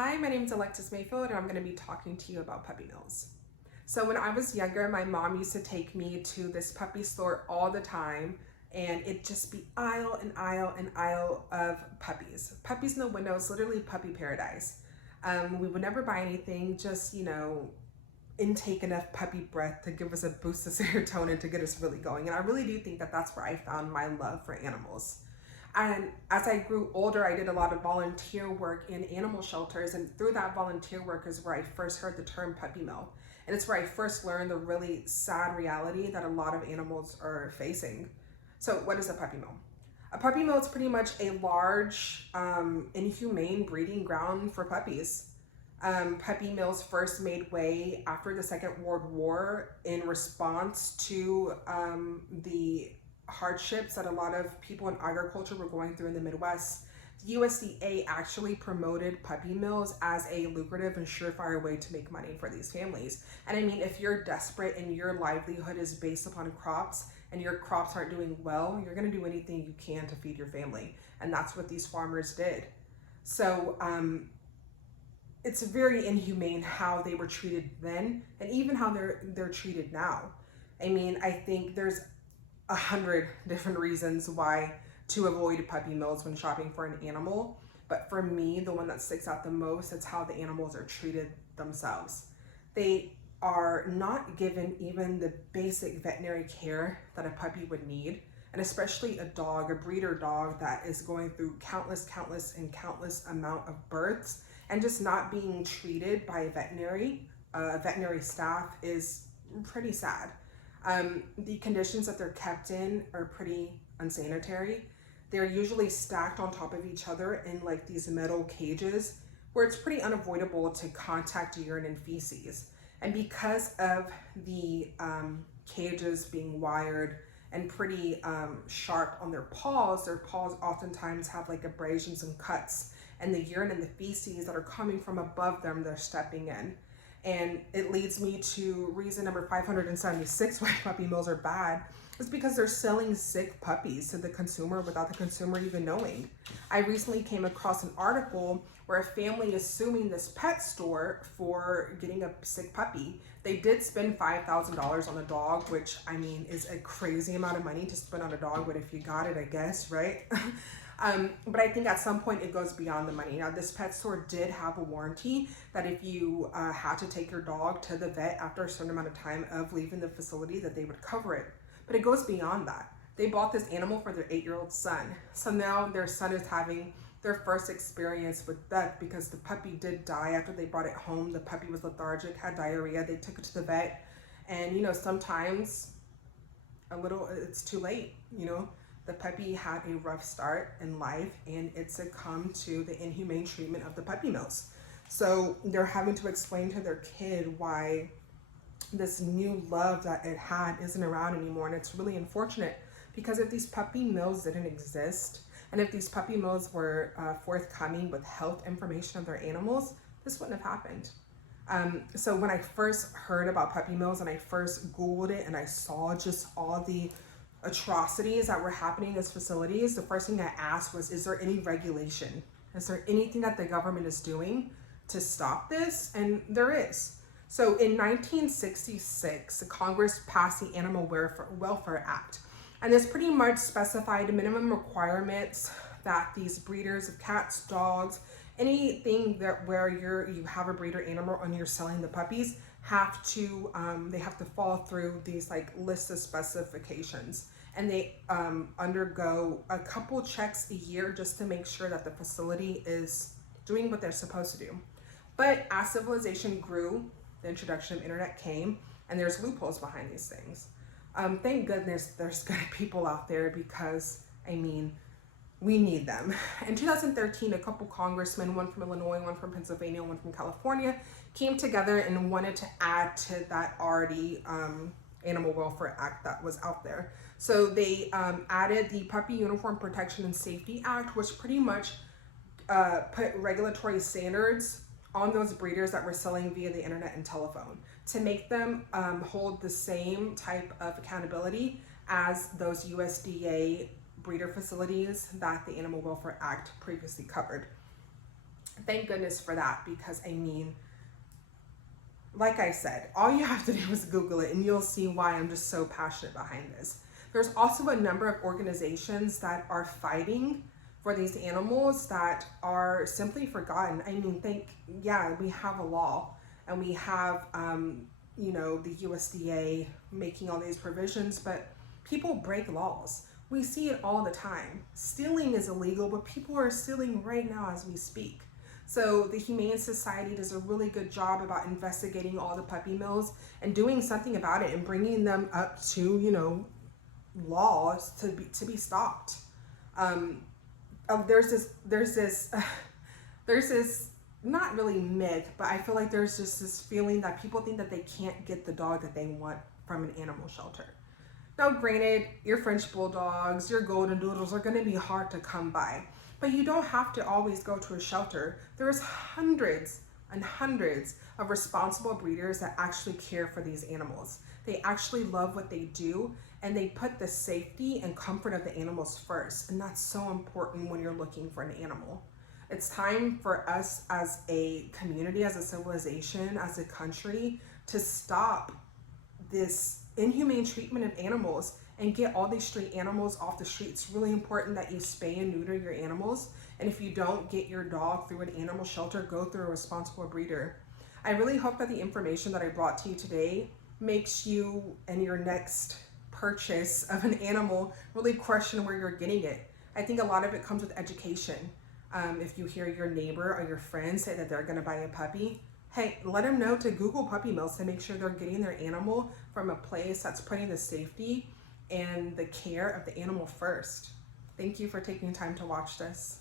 Hi, my name is Alexis Mayfield, and I'm going to be talking to you about puppy mills. So when I was younger, my mom used to take me to this puppy store all the time, and it'd just be aisle and aisle and aisle of puppies. Puppies in the windows, literally puppy paradise. We would never buy anything, just, intake enough puppy breath to give us a boost of serotonin to get us really going. And I really do think that that's where I found my love for animals. And as I grew older, I did a lot of volunteer work in animal shelters. And through that volunteer work is where I first heard the term puppy mill. And it's where I first learned the really sad reality that a lot of animals are facing. So what is a puppy mill? A puppy mill is pretty much a large, inhumane breeding ground for puppies. Puppy mills first made way after the Second World War in response to the hardships that a lot of people in agriculture were going through in the Midwest. The USDA actually promoted puppy mills as a lucrative and surefire way to make money for these families. And I mean, if you're desperate and your livelihood is based upon crops and your crops aren't doing well, you're going to do anything you can to feed your family. And that's what these farmers did. So it's very inhumane how they were treated then and even how they're treated now. I mean, I think there's 100 different reasons why to avoid puppy mills when shopping for an animal. But for me, the one that sticks out the most is how the animals are treated themselves. They are not given even the basic veterinary care that a puppy would need. And especially a dog, a breeder dog that is going through countless amount of births and just not being treated by a veterinary staff is pretty sad. The conditions that they're kept in are pretty unsanitary. They're usually stacked on top of each other in like these metal cages where it's pretty unavoidable to contact urine and feces. And because of the cages being wired and pretty sharp on their paws oftentimes have like abrasions and cuts, and the urine and the feces that are coming from above them, they're stepping in. And it leads me to reason number 576 why puppy mills are bad is because they're selling sick puppies to the consumer without the consumer even knowing. I recently came across an article where a family is suing this pet store for getting a sick puppy. They did spend $5,000 on a dog, which I mean is a crazy amount of money to spend on a dog, but if you got it, I guess, right? But I think at some point it goes beyond the money. Now, this pet store did have a warranty that if you had to take your dog to the vet after a certain amount of time of leaving the facility, that they would cover it. But it goes beyond that. They bought this animal for their 8-year-old son. So now their son is having their first experience with death because the puppy did die after they brought it home. The puppy was lethargic, had diarrhea. They took it to the vet. And, sometimes it's too late, The puppy had a rough start in life and it succumbed to the inhumane treatment of the puppy mills. So they're having to explain to their kid why this new love that it had isn't around anymore. And it's really unfortunate because if these puppy mills didn't exist and if these puppy mills were forthcoming with health information of their animals, this wouldn't have happened. So when I first heard about puppy mills and I first Googled it and I saw just all the atrocities that were happening in these facilities, the first thing I asked was, is there any regulation? Is there anything that the government is doing to stop this? And there is. So in 1966, the Congress passed the Animal Welfare Act. And this pretty much specified minimum requirements that these breeders of cats, dogs, anything where you have a breeder animal and you're selling the puppies they have to follow through these like list of specifications, and they undergo a couple checks a year just to make sure that the facility is doing what they're supposed to do. But as civilization grew, the introduction of internet came, and there's loopholes behind these things. Thank goodness there's good people out there because I mean, we need them. In 2013, a couple congressmen, one from Illinois, one from Pennsylvania, one from California, came together and wanted to add to that already Animal Welfare Act that was out there. So they added the Puppy Uniform Protection and Safety Act, which pretty much put regulatory standards on those breeders that were selling via the internet and telephone to make them hold the same type of accountability as those USDA breeder facilities that the Animal Welfare Act previously covered. thank goodness for that, because I mean, like I said, all you have to do is Google it and you'll see why I'm just so passionate behind this. There's also a number of organizations that are fighting for these animals that are simply forgotten. I mean, yeah, we have a law and we have, the USDA making all these provisions, but people break laws. We see it all the time. Stealing is illegal, but people are stealing right now as we speak. So the Humane Society does a really good job about investigating all the puppy mills and doing something about it and bringing them up to, laws to be stopped. There's this not really myth, but I feel like there's just this feeling that people think that they can't get the dog that they want from an animal shelter. Now, granted, your French Bulldogs, your Golden Doodles are going to be hard to come by, but you don't have to always go to a shelter. There's hundreds and hundreds of responsible breeders that actually care for these animals. They actually love what they do, and they put the safety and comfort of the animals first, and that's so important when you're looking for an animal. It's time for us as a community, as a civilization, as a country, to stop this inhumane treatment of animals and get all these stray animals off the street. It's really important that you spay and neuter your animals. And if you don't get your dog through an animal shelter, go through a responsible breeder. I really hope that the information that I brought to you today makes you and your next purchase of an animal really question where you're getting it. I think a lot of it comes with education. If you hear your neighbor or your friend say that they're going to buy a puppy, hey, let them know to Google puppy mills to make sure they're getting their animal from a place that's putting the safety and the care of the animal first. Thank you for taking time to watch this.